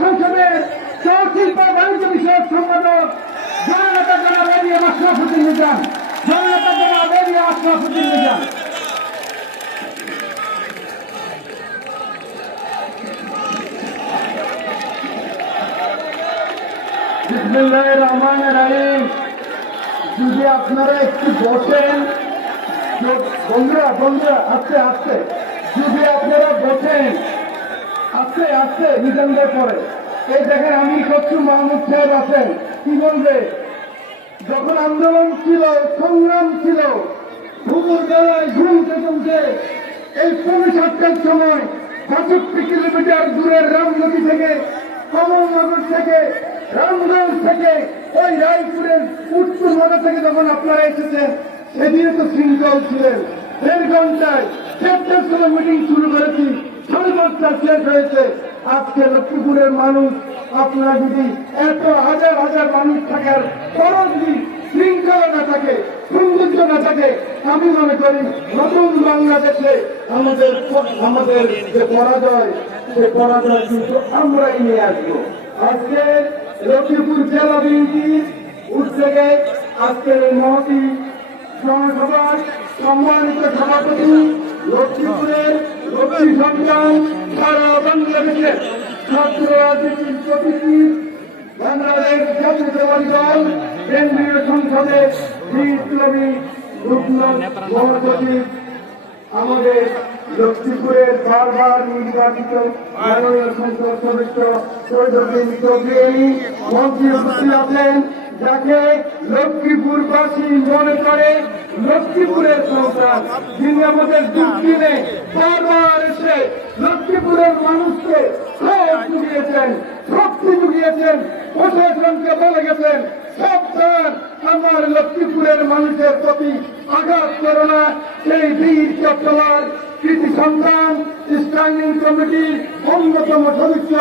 সংসদের সহশিল্প বাণিজ্য বিষয়ক সম্পাদক জননেতা জনাব এবিএম আশরাফুদ্দিন মিজান, জননেতা জনাব এবিএম আশরাফুদ্দিন মিজান। বিসমিল্লাহির রহমানির রহিম। যদি আপনারা একটু বসেন, বন্ধুরা আস্তে আস্তে, যদি আপনারা বসেন আস্তে আস্তে নিজামদের পরে। এই দেখেন আমি করছি, মাহমুদ সাহেব আছেন, কি বলবে? যখন আন্দোলন ছিল, সংগ্রাম ছিল, দুপুর বেলায় ঘুমতে ঘুমতে এই 7:30টার সময় 65 কিলোমিটার দূরের রামনদী থেকে, কমলনগর থেকে, রামগঞ্জ থেকে, ওই রায়পুরের উত্তর মাথা থেকে যখন আপনারা এসেছেন, সেদিনে তো শৃঙ্খল ছিলেন। 1.5 ঘন্টায় 4টার সময় মিটিং শুরু করেছি, 5:30 শেষ হয়েছে। আজকে লক্ষ্মীপুরের মানুষ, আপনারা যদি এত হাজার হাজার মানুষ থাকার পরও যদি শৃঙ্খলা না থাকে, সৌন্দর্য না থাকে, আমি মনে করি নতুন বাংলাদেশে আমাদের যে পরাজয়, সে পরাজয় কিন্তু আমরাই নিয়ে আসবো। আজকে লক্ষ্মীপুর জেলা বিএনপির উদ্যোগে আজকের এই মহতী জনসভার সম্মানিত সভাপতি, লক্ষ্মীপুরের লক্ষ্মী সন্তান, সারা বাংলাদেশের ছাত্র রাজনীতির প্রতীকী, বাংলাদেশ জাতীয়তাবাদী দল কেন্দ্রীয় সংসদের বিপ্লবী যুগ্ম মহাসচিব, আমাদের লক্ষ্মীপুরের বারবার নির্বাচিত মাননীয় সংসদ সদস্য শহীদুদ্দিন চৌধুরী মন্ত্রী উপস্থিত আছেন, যাকে লক্ষ্মীপুরবাসী মনে করে লক্ষ্মীপুরের সন্তান, যিনি আমাদের দুর্দিনে বারবার এসে লক্ষ্মীপুরের মানুষকে সাহস জুগিয়েছেন, শক্তি জুগিয়েছেন, প্রশাসনকে বলে গেছেন, সাবধান, আমার লক্ষ্মীপুরের মানুষের প্রতি আঘাত করো না। সেই বীর চট্টলার কৃতি সন্তান, স্ট্যান্ডিং কমিটির অন্যতম সদস্য,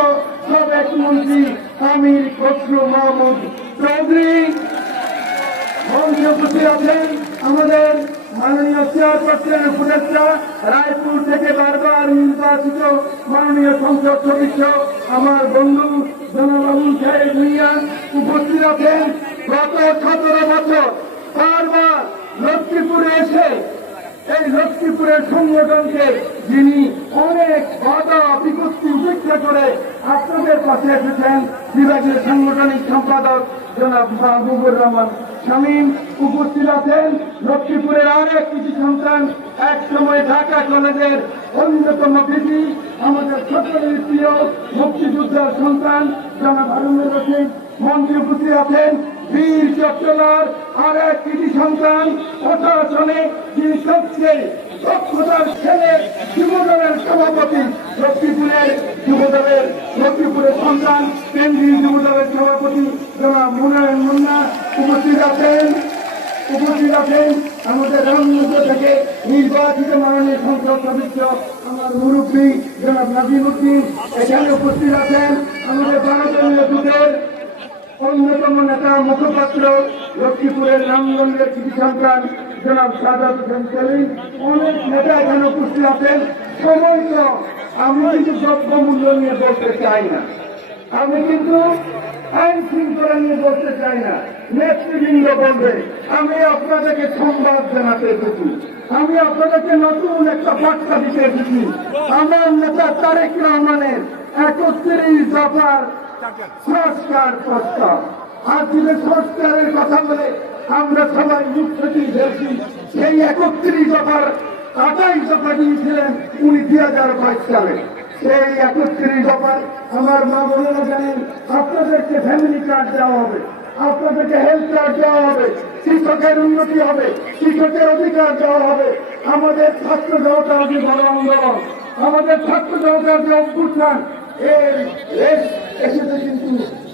সাবেক মন্ত্রী আমির খসরু মাহমুদ চৌধুরী মঞ্চে উপস্থিত আছেন। আমাদের মাননীয় চেয়ারপারসনের উপদেষ্টা, রায়পুর থেকে বারবার নির্বাচিত মাননীয় সংসদ সদস্য, আমার বন্ধু জনাব আবুল সাহেব মিয়া উপস্থিত আছেন। গত 17 বছর বারবার লক্ষ্মীপুরে এসে এই লক্ষ্মীপুরের সংগঠনকে যিনি অনেক বাধা বিপত্তি উপেক্ষা করে আপনাদের পাশে এসেছেন, বিভাগীয় সাংগঠনিক সম্পাদক জনাব মাহবুবুর রহমান শামীম উপস্থিত আছেন। লক্ষ্মীপুরের আরেক কৃষি সন্তান, এক সময় ঢাকা কলেজের অন্যতম কৃষি, আমাদের সকলের প্রিয় মুক্তিযোদ্ধার সন্তান জনাব হারুনুর রশিদ মন্ত্রী উপস্থিত আছেন। বীর চট্টলার আর এক কৃষি সন্তান, প্রশাসনে যিনি সবচেয়ে দক্ষতার ছেলে, যুবদলের সভাপতি, লক্ষ্মীপুরের সন্তান, কেন্দ্রীয় যুবদলের সভাপতি জনাব মুনায়ন মুন্না উপস্থিত আছেন। আমাদের রামগঞ্জ থেকে নির্বাচিত মাননীয় সংসদ সদস্য আমার মুরব্বী জনাব নাজিমুদ্দিন এখানে উপস্থিত আছেন। আমাদের বাংলাদেশের যুগের অন্যতম নেতা, মুখপাত্র, লক্ষ্মীপুরের রামগঞ্জের কৃষি সন্তান জনাব সাদাত হোসেন সেলিম, অনেক নেতা এখানে উপস্থিত আছেন। সময় তো আমি কিন্তু দ্রব্যমূল্য নিয়ে বলতে চাই না, আমি কিন্তু আইন শৃঙ্খলা নিয়ে বলতে চাই না, নেতৃবৃন্দ বলবে। আমি আপনাদেরকে সংবাদ জানাতে এসেছি, আমি আপনাদেরকে নতুন একটা বার্তা দিতে এসেছি। আমার নেতা তারেক রহমানের 31 দফার সংস্কার প্রস্তাব, আর যদি সংস্কারের কথা বলে আমরা সবাই মুখ থেকে ফেলছি, সেই 31 দফার 28 দফা দিয়েছিলেন উনি 2022 সালে। সেই 31 দফায় আমার মা বোনেরা জানেন, আপনাদেরকে ফ্যামিলি কার্ড দেওয়া হবে, আপনাদেরকে হেলথ কার্ড দেওয়া হবে, শিক্ষকের উন্নতি হবে, শিক্ষকের অধিকার দেওয়া হবে। আমাদের ছাত্র জনতার যে বড় আন্দোলন, আমাদের ছাত্র জনতার যে অভ্যুত্থান, এসেছে কিন্তু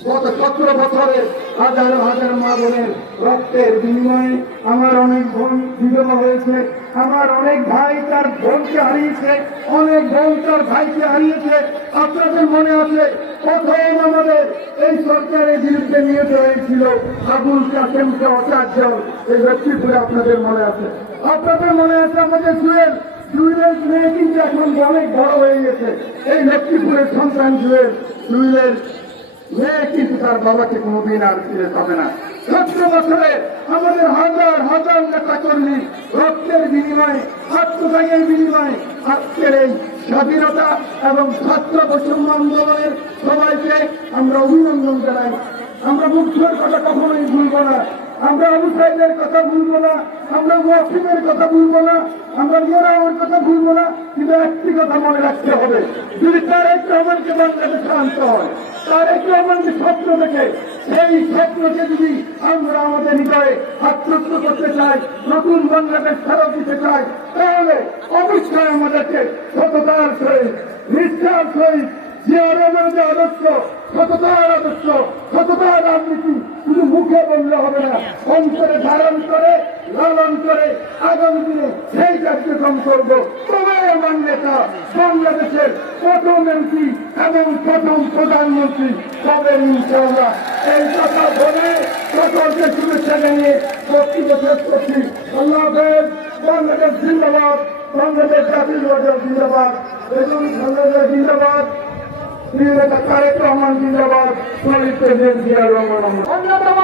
গত 17 বছরে হাজার হাজার মা বোনের রক্তের বিনিময়ে। আমার অনেক বোন বিধবা হয়েছে, আমার অনেক ভাই তার বোনকে হারিয়েছে, অনেক বোন তার ভাইকে হারিয়েছে। আপনাদের মনে আছে প্রথম আমাদের এই সরকারের বিরুদ্ধে নিহত হয়েছিল আবুল কাসেম সহ 4 জন, এই লক্ষ্মীপুরে আপনাদের মনে আছে। আপনাদের মনে আছে আমাদের জুয়েলের মেয়ে কিন্তু এখন অনেক বড় হয়ে গেছে, এই লক্ষ্মীপুরের সন্তান জুয়েল, জুয়েলের মেয়ে কিন্তু তার বাবাকে কোনোদিন আর ফিরে পাবে না। 17 বছরে আমাদের হাজার হাজার নেতা কর্মী রক্তের বিনিময়ে, আত্মত্যাগের বিনিময়ে আজকের এই স্বাধীনতা এবং ছাত্র বৈষম্য আন্দোলনের সবাইকে আমরা অভিনন্দন জানাই। আমরা মুখ্যর কথা কখনোই ভুলব না, আমরা আবু সাইদের কথা ভুলবো না, আমরা ওয়াসিমের কথা ভুলবো না, আমরা মিয়ার কথা ভুলবো না। কিন্তু একটি কথা মনে রাখতে হবে, যদি তারেক রহমানকে বাংলাদেশে আনতে হয়, তারেক রহমানকে স্বপ্ন দেখে, সেই স্বপ্নকে যদি আমরা আমাদের হৃদয়ে আত্মস্থ করতে চাই, নতুন বাংলাদেশ ফেরত দিতে চাই, তাহলে অবশ্যই আমাদেরকে সততার সহিত, নিষ্ঠার সহিত জিয়া রহমানের যে আদর্শ, সততার আদর্শ, সততার রাজনীতি শুধু মুখে বললে হবে না, অন্তরে ধারণ করে, লালন করে আগামী দিনে সেই কার্যক্রম করব। তবে আমার নেতা বাংলাদেশের প্রথম এমপি এবং প্রথম প্রধানমন্ত্রী তবে ইনশাআল্লাহ। এই কথা বলে সকলকে শুভেচ্ছা জানিয়ে বক্তব্য শেষ করছি। আল্লাহ হাফেজ। বাংলাদেশ জিন্দাবাদ, বাংলাদেশ জাতীয়তাবাদী জিন্দাবাদ, এবং বাংলাদেশ জিন্দাবাদ, তারেক রহমান জিন্দাবাদ, শহীদ প্রেসিডেন্ট জিয়া রহমান। অন্যতম